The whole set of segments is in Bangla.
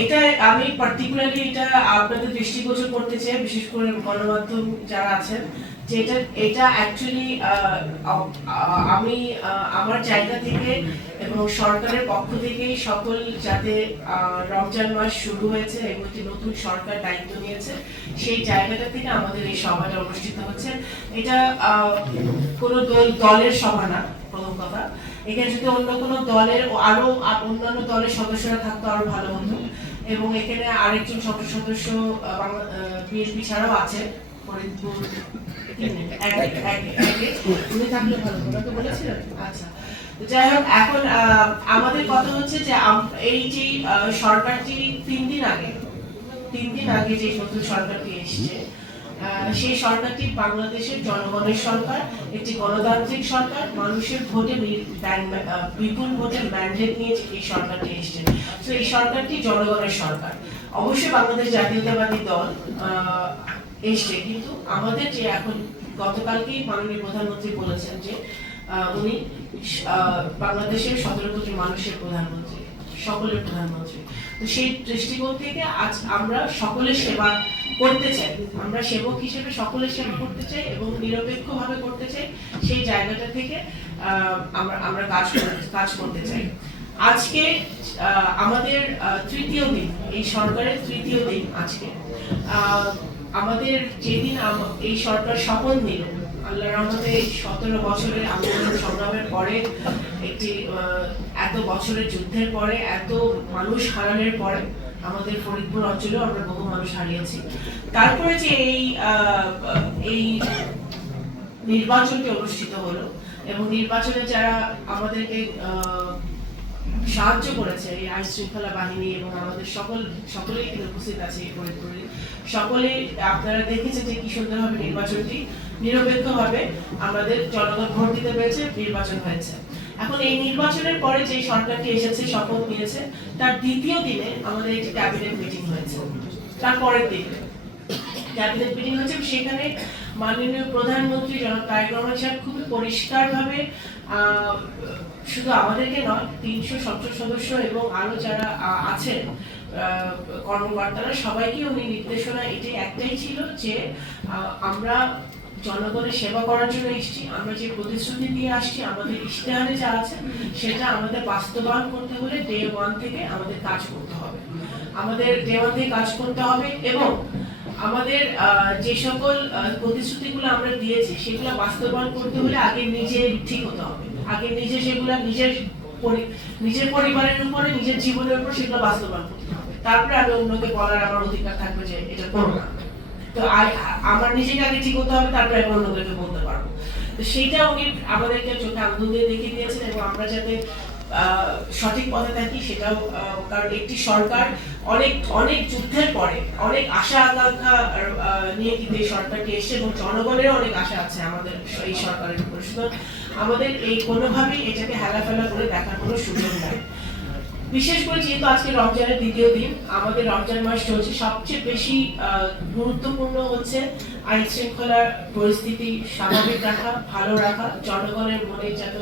এটা আমি পার্টিকুলারলি এটা আপনাদের দৃষ্টিগোচর করতে চাই, বিশেষ করে গণমাধ্যম যারা আছেন, যে এটা অ্যাকচুয়ালি আমি আমার জায়গা থেকে এবং সরকারের পক্ষ থেকে সকল যাতে রমজান মাস শুরু হয়েছে এবং একটি নতুন সরকার দায়িত্ব নিয়েছে সেই জায়গাটা থেকে আমাদের এই সভাটা অনুষ্ঠিত হচ্ছে। এটা কোনো দলের সভা না। প্রথম কথা, এখানে যদি অন্য কোনো দলের আরো অন্যান্য দলের সদস্যরা থাকতো আরো ভালো হতো, এবং এখানে আরেকজন সদস্য বিএনপি ছাড়াও আছে ফরিদপুর, উনি থাকলে ভালো হতো, তো বলেছিলেন। আচ্ছা, যাই হোক, এখন আমাদের কথা হচ্ছে যে এই যে সরকারটি 3 দিন আগে যে নতুন সরকারটি এসছে, সেই সরকারটি বাংলাদেশের জনগণের সরকার, একটি গণতান্ত্রিক সরকার, মানুষের ভোটে বিপুল ভোটের ম্যান্ডেট নিয়ে এই সরকারটি এসছে। তো এই সরকারটি জনগণের সরকার। অবশ্যই বাংলাদেশ জাতীয়তাবাদী দল এসছে, কিন্তু আমাদের যে এখন গতকালকেই মাননীয় প্রধানমন্ত্রী বলেছেন যে উনি বাংলাদেশের 17 কোটি মানুষের প্রধানমন্ত্রী, সকলের প্রধানমন্ত্রী। তো সেই দৃষ্টিকোণ থেকে আজ আমরা সকলের সেবা করতে চাই, আমরা সেবক হিসেবে সকলের সেবা করতে চাই এবং নিরপেক্ষভাবে করতে চাই। সেই জায়গাটা থেকে আমরা কাজ করতে চাই। আজকে আমাদের তৃতীয় দিন, এই সরকারের তৃতীয় দিন আজকে। আমাদের যেদিন এই সরকার শপথ নিল, আল্লাহর রহমতে 17 বছরের আন্দোলন সংগ্রামের পরে, একটি এত বছরের যুদ্ধের পরে, এত মানুষ হারানোর পরে, আমাদের ফরিদপুর অঞ্চলেও আমরা বহু মানুষ হারিয়েছি। তারপরে যে এই নির্বাচনটি অনুষ্ঠিত হলো এবং নির্বাচনে যারা আমাদেরকে সাহায্য করেছে, এই আইন শৃঙ্খলা বাহিনী এবং আমাদের সকলেই কিন্তু উপস্থিত আছে এই ফরিদপুরে, সকলে আপনারা দেখেছেন যে কি সুন্দরভাবে নির্বাচনটি নিরপেক্ষভাবে আমাদের জনগণ ভোট দিতে পেরেছে, নির্বাচন হয়েছে। এখন এই নির্বাচনের পরে যে সরকারটি এসেছে, শপথ নিয়েছে, তার দ্বিতীয় দিনে আমাদের একটি ক্যাবিনেট মিটিং হয়েছে। তারপরের দিনে ক্যাবিনেট মিটিং হয়েছে, সেখানে মাননীয় প্রধানমন্ত্রী জনাব তারেক রহমান সাহেব খুবই পরিষ্কারভাবে শুধু আমাদেরকে নয়, 300 সংসদ সদস্য এবং আরো যারা আছেন কর্মকর্তারা, সবাইকে উনি নির্দেশনা এটাই একটাই ছিল যে আমরা জনগণের সেবা করার জন্য এসেছি, আমরা যে প্রতিশ্রুতি দিয়ে আসছি, আমাদের ইশতেহারে যা আছে সেটা আমাদের বাস্তবায়ন করতে হলে ডে 1 থেকে আমাদের কাজ করতে হবে, এবং আমাদের যে সকল প্রতিশ্রুতিগুলো আমরা দিয়েছি সেগুলো বাস্তবায়ন করতে হলে আগে নিজে ঠিক হতে হবে, আগে নিজে সেগুলো নিজের পরিবারের উপরে, নিজের জীবনের উপর সেগুলো বাস্তবায়ন করতে হবে। তারপরে আমি অন্যকে বলার আমার অধিকার থাকবে যে এটা করো না। তো আমার নিজেকে আগে ঠিক হতে হবে, তারপরে আমি অন্যদেরকে বলতে পারবো। তো সেইটা উনি আমাদেরকে চোখে আঙুল দিয়ে দেখিয়ে দিয়েছেন, এবং আমরা যাতে সঠিক পথে থাকি সেটাও, কারণ একটি সরকার অনেক যুদ্ধের পরে, অনেক আশা আকাঙ্ক্ষা নিয়ে কিন্তু এই সরকারটি এসে, এবং জনগণের অনেক আশা আছে আমাদের এই সরকারের উপরে। সুতরাং আমাদের এই কোনোভাবেই এটাকে হেলাফেলা করে দেখার কোনো সুযোগ নাই। বিশেষ করে যেহেতু আজকে রমজানের দ্বিতীয় দিন, আমাদের রমজান মাস চলছে, সবচেয়ে বেশি গুরুত্বপূর্ণ হচ্ছে আইন শৃঙ্খলার পরিস্থিতি স্বাভাবিক রাখা, ভালো রাখা, জনগণের মনে যাতে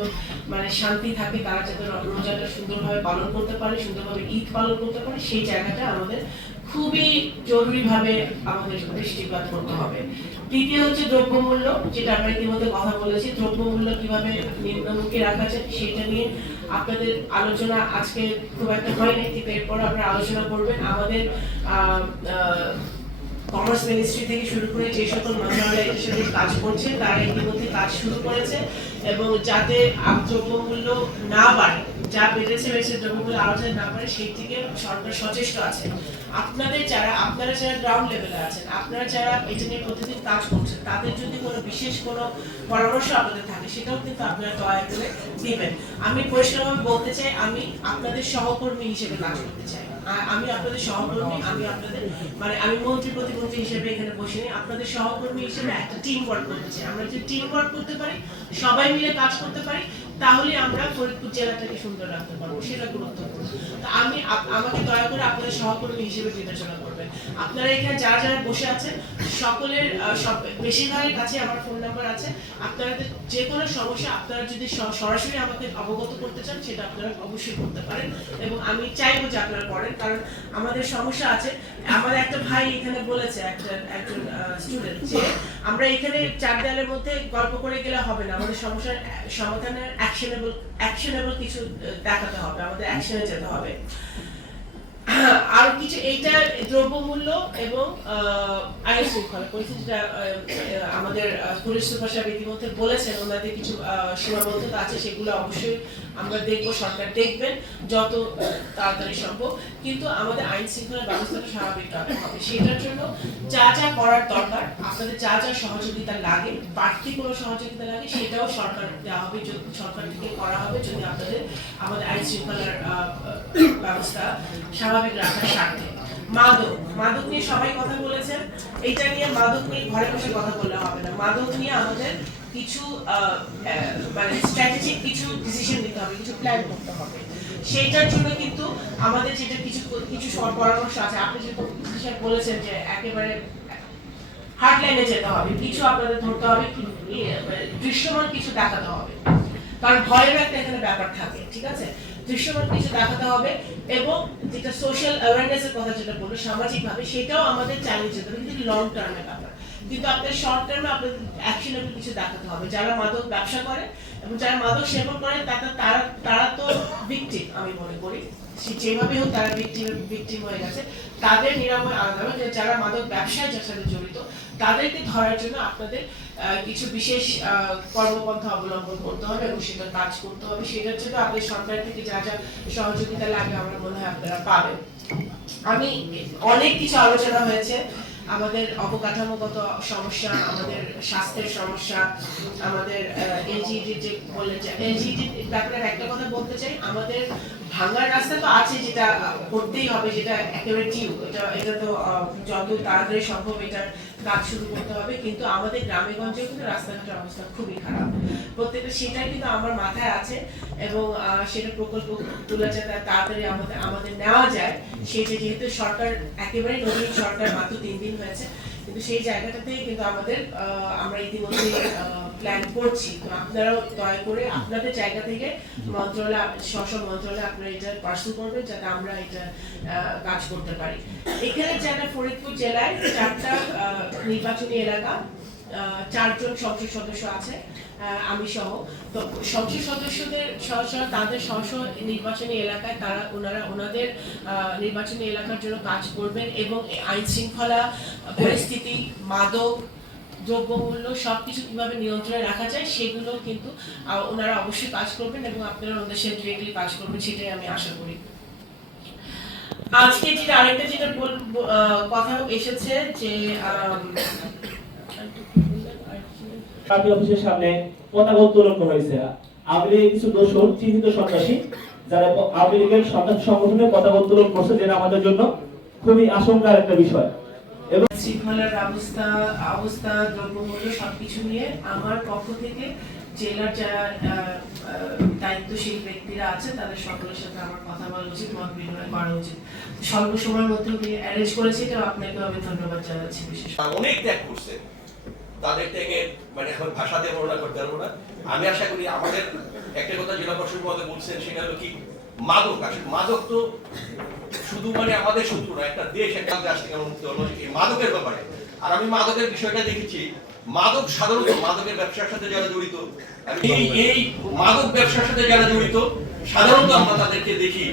শান্তি থাকে, তারা যাতে রমজানটা সুন্দরভাবে পালন করতে পারে, সুন্দরভাবে ঈদ পালন করতে পারে, সেই জায়গাটা আমাদের খুবই জরুরিভাবে আমাদের দৃষ্টিপাত করতে হবে। তৃতীয় হচ্ছে দ্রব্যমূল্য, যেটা আমরা ইতিমধ্যে কথা বলেছি, দ্রব্যমূল্য কিভাবে নিম্নমুখী রাখা যায় সেটা নিয়ে আপনাদের আলোচনা আজকে খুব একটা হয়নি, কিন্তু এরপর আপনারা আলোচনা করবেন। আমাদের কমার্স মিনিস্ট্রি থেকে শুরু করে যে সকল মন্ত্রণালয় এর সাথে কাজ করছে তারা ইতিমধ্যে কাজ শুরু করেছে, এবং যাতে দ্রব্যমূল্য না বাড়ে, যা বেড়েছে দ্রব্যমূল্য আরো যাতে না বাড়ে সেই দিকে সরকার সচেষ্ট আছে। আপনারা যারা গ্রাউন্ড লেভেলে আছেন, আপনারা যারা এটা নিয়ে প্রতিদিন কাজ করছেন, তাদের যদি কোনো বিশেষ কোনো পরামর্শ আপনাদের থাকে সেটাও কিন্তু আপনারা দয়া করে দিবেন। আমি পরিষ্কারভাবে বলতে চাই, আমি আপনাদের সহকর্মী হিসেবে কাজ করতে চাই, আমি আপনাদের সহকর্মী, আমি আপনাদের আমি মন্ত্রী প্রতিমন্ত্রী হিসেবে এখানে বসিনি, আপনাদের সহকর্মী হিসেবে একটা টিম ওয়ার্ক করতে চাই। আমরা যে টিম ওয়ার্ক করতে পারি, সবাই মিলে কাজ করতে পারি, তাহলে আমরা ফরিদপুর জেলাটাকে সুন্দর রাখতে পারবো, সেটা গুরুত্বপূর্ণ। তো আমাকে দয়া করে আপনাদের সহকর্মী হিসেবে বিবেচনা করবেন। আপনারা এখানে যারা যারা বসে আছেন সকলের বেশিরভাগের কাছে আমার ফোন নাম্বার আছে। আপনাদের যে কোনো সমস্যা আপনারা যদি সরাসরি আমাকে অবগত করতে চান সেটা আপনারা অবশ্যই করতে পারেন, এবং আমি চাইবো যে আপনারা করেন, কারণ আমাদের সমস্যা আছে। আমাদের একটা ভাই এখানে বলেছে, একজন স্টুডেন্ট, যে আমরা এখানে চার দেয়ালের মধ্যে গল্প করে গেলে হবে না, আমাদের সমস্যার সমাধানের অ্যাকশনেবল কিছু দেখাতে হবে, আমাদের অ্যাকশনে যেতে হবে। আর কিছু এইটা দ্রব্যমূল্য এবং আইন শৃঙ্খলা পরিস্থিতিটা আমাদের পুলিশ সুপার সাহেব ইতিমধ্যে বলেছেন, ওনাদের কিছু সীমাবদ্ধতা আছে, সেগুলো অবশ্যই আমরা দেখবো, সরকার দেখবেন যত তাড়াতাড়ি সম্ভব। কিন্তু আমাদের আইন শৃঙ্খলা ব্যবস্থাটা স্বাভাবিক রাখতে হবে, সেটার জন্য যা যা করার দরকার, আপনাদের যা যা সহযোগিতা লাগে, বাড়তি কোনো সহযোগিতা লাগে, সেটাও সরকার দেওয়া হবে, সরকার থেকে করা হবে, যদি আমাদের আইন শৃঙ্খলার ব্যবস্থা স্বাভাবিক রাখার স্বার্থে। মাদক নিয়ে সবাই কথা বলেছেন, এটা নিয়ে মাদক নিয়ে ঘরে বসে কথা বললে হবে না। মাদক নিয়ে আমাদের কিছু মানে স্ট্র্যাটেজিক কিছু ডিসিশন নিতে হবে, কিছু প্ল্যান করতে হবে। সেইটার জন্য কিন্তু আমাদের যেটা কিছু পরামর্শ আছে, আপনি যেটা বলেছেন যে একেবারে হার্ডলাইনে যেতে হবে, কিছু আপনাদের ধরতে হবে, দৃশ্যমান কিছু দেখাতে হবে, কারণ ভয়ের একটা এখানে ব্যাপার থাকে, ঠিক আছে? দৃশ্যমান কিছু দেখাতে হবে, এবং যেটা সোশ্যাল অ্যাওয়ারনেসের কথা যেটা বললো সামাজিক ভাবে, সেটাও আমাদের চালিয়ে যেতে হবে, কিন্তু লং টার্মের ব্যাপার। কিন্তু আপনাদের শর্ট টার্মে আপনাদের অ্যাকশনেবল কিছু দেখাতে হবে। যারা মাদক ব্যবসা করে এবং যারা মাদক সেবন করে তারা তো ভিকটিম, আমি মনে করি যেভাবে হোক তারা ভিকটিম হয়ে গেছে, তাদের নিরাময় আলাদা হবে। যারা মাদক ব্যবসায় যার সাথে জড়িত তাদেরকে ধরার জন্য আপনাদের কিছু বিশেষ কর্মপন্থা অবলম্বন করতে হবে এবং সেটা কাজ করতে হবে। সেটার জন্য আপনাদের সরকার থেকে যা যা সহযোগিতা লাগে আমার মনে হয় আপনারা পাবেন। আমি অনেক কিছু আলোচনা হয়েছে, আমাদের অবকাঠামোগত সমস্যা, আমাদের স্বাস্থ্যের সমস্যা, আমাদের এলজিডি যে বললেন, যে এলজিডি ব্যাপারে একটা কথা বলতে চাই, আমাদের ভাঙার রাস্তা তো আছে, যেটা করতেই হবে, যেটা একেবারে টিউ, এটা তো যত তাড়াতাড়ি সম্ভব এটার কাজ শুরু করতে হবে। কিন্তু আমাদের গ্রামে গঞ্জে কিন্তু রাস্তাঘাটের অবস্থা খুবই খারাপ, প্রত্যেকটা সেটাই কিন্তু আমার মাথায় আছে, এবং সেটা প্রকল্প তুলে যাতে তাড়াতাড়ি আমাদের নেওয়া যায়। সেটা যেহেতু সরকার একেবারে নতুন সরকার, মাত্র 3 দিন হয়েছে, কিন্তু সেই জায়গাটাতেই কিন্তু আমরা ইতিমধ্যে প্ল্যান করছি। তো আপনারাও দয়া করে আপনাদের জায়গা থেকে মন্ত্রণালয়, স্ব মন্ত্রণালয় আপনারা এটা পার্সু করবেন, যাতে আমরা এটা কাজ করতে পারি। এখানে যারা ফরিদপুর জেলায় 4টা নির্বাচনী এলাকা, 4 জন সংসদ সদস্য আছে, আমি সহ। তো সংসদ সদস্যদের তাদের স্ব নির্বাচনী এলাকায় ওনারা ওনাদের নির্বাচনী এলাকার জন্য কাজ করবেন, এবং আইন শৃঙ্খলা পরিস্থিতি, মাদক দ্রব্যমূল্য সবকিছু কিভাবে নিয়ন্ত্রণে রাখা যায় সেগুলো কিন্তু ওনারা অবশ্যই কাজ করবেন, এবং আপনারা ওদের সাথে ডিরেক্টলি কাজ করবেন, সেটাই আমি আশা করি। আজকে যেটা আরেকটা কথা এসেছে যে পার্টি অফিসের সামনে পতাকা উত্তোলন হয়েছে। আওয়ামী লীগের কিছু দোষর চিহ্নিত সন্ত্রাসী যারা আওয়ামী লীগের সন্ত্রাসী সংগঠনে পতাকা উত্তোলন করছে, যেটা আমাদের জন্য খুবই আশঙ্কার একটা বিষয়। এবং শৃঙ্খলার অবস্থা, দ্রব্যমূল্য সবকিছু নিয়ে আমার পক্ষ থেকে জেলার যারা দায়িত্বশীল ব্যক্তিরা আছে তাদের সকলের সাথে আমার কথা বলা উচিত, মত বিনিময় করা উচিত। স্বল্প সময়ের মধ্যে উনি অ্যারেঞ্জ করেছে, এটা আপনাকে আমি ধন্যবাদ জানাচ্ছি। বিশেষ অনেক ত্যাগ করছে, তাদের থেকে মানে এখন ভাষাতে বর্ণনা করতে পারবো না। আমি আশা করি আমাদের একটা কথা জেলা প্রশাসক মহোদয় বলছেন, সেটা হলো কি মাদক। আসলে মাদক তো শুধু মানে আমাদের শত্রু না, একটা দেশ একটা দেশ থেকে মুক্ত হলো এই মাদকের ব্যাপারে। আর আমি মাদকের বিষয়টা দেখেছি, মাদক সাধারণত মাদকের ব্যবসার সাথে যারা জড়িত, এই মাদক ব্যবসার সাথে যারা জড়িত সাধারণত আমরা তাদেরকে দেখি